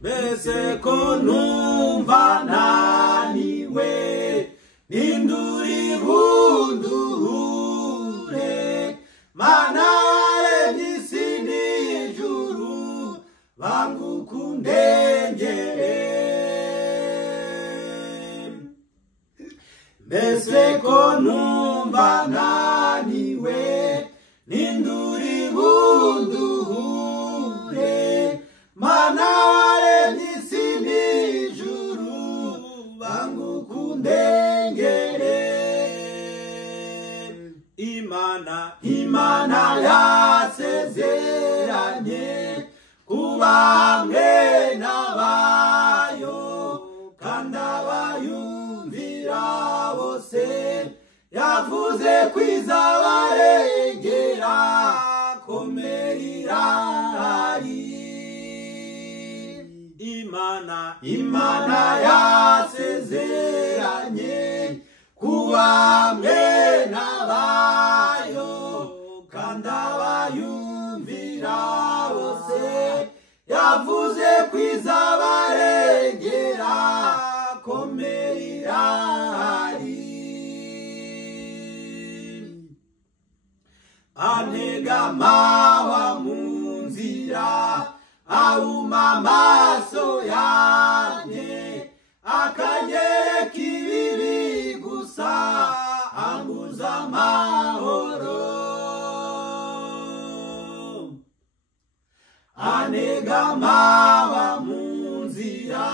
Mbese ko numva naniwe ninduri bunduhure manare n'isi n'ijuru bangukundengere. Mbese ko numva naniwe ninduri bunduhure manare n'isi n'ijuru bangukundengere. Imana yasezeranye kuba hamwe n'abayo kandi abayumvira bose yavuze kwizabarengera komera irahari. Imana yasezeranye kuba hamwe n'abayo kandi abayumvira bose yavuze kwizabarengera komera irahari. Antega amahwa mu nzira ahuma amaso yanjye akanyereka ibibi gusa ambuza amahoro. Antega amahwa mu nzira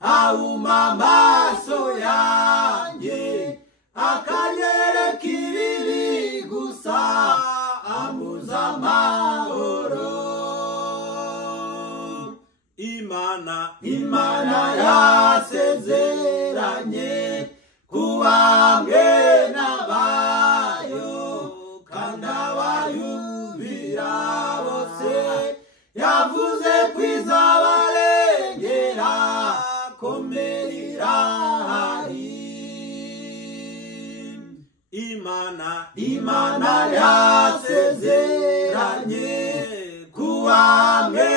ahuma amaso yanjye akanyereka ibibi gusa ambuza amahoro. Imana yasezeranye kuba hamwe n'abayo kandi abayumvira bose yavuze kwizabarengera komera irahari. Imana yasezeranye kuba hamwe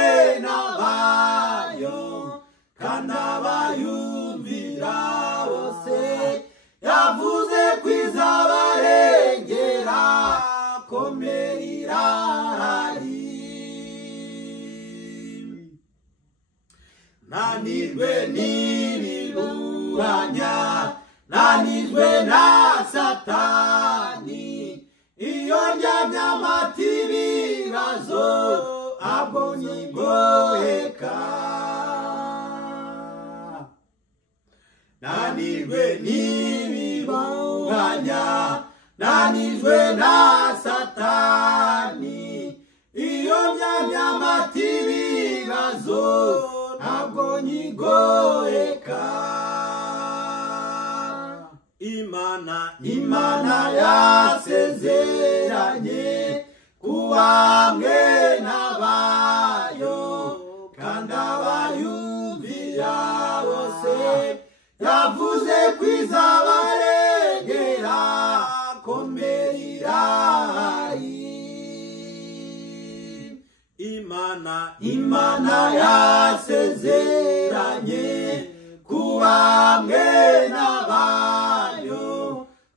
n'abayo kandi abayumvira bose yavuze kwizabarengera komera irahari. Nanirwe n'ibiburanya nanirwe na Satani iyo ndyamye amata ibibazo abo nyigoheka. Nanirwe n'ibiburanya nanirwe na Satani iyo ndyamye amata ibibazo abo nyigoheka. Imana yasezeranye kuba hamwe n'abayo kandi abayumvira bose yavuze kwizabarengera komera irahari. Imana yasezeranye kuba hamwe n'abayo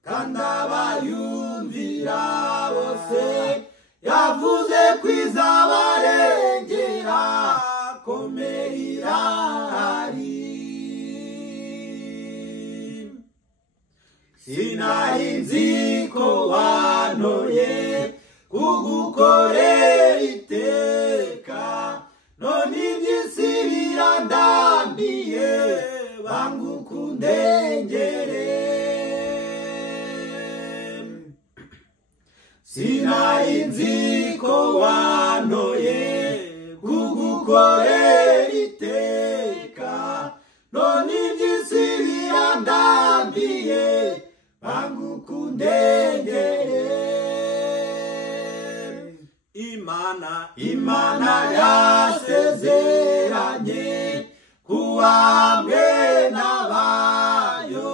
kandi abayumvira bose yavuze kwizabarengera komera irahari. Sinari nzi ko wantoye kugukorera iteka none iby'isi birandambiye bangukundengere. Sinari nzi ko wantoye kugukorera iteka none iby'isi birandambiye bangukundengere. Imana yasezeranye kuba hamwe n'abayo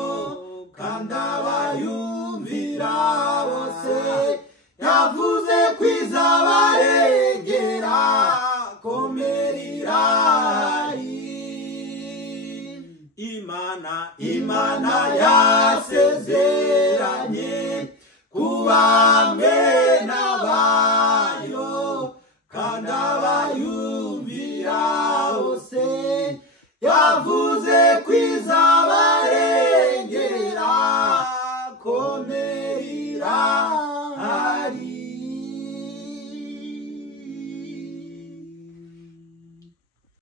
kandi abayumvira bose yavuze kwizabarengera komera irahari. Imana yasezeranye kuba mwe n'abayo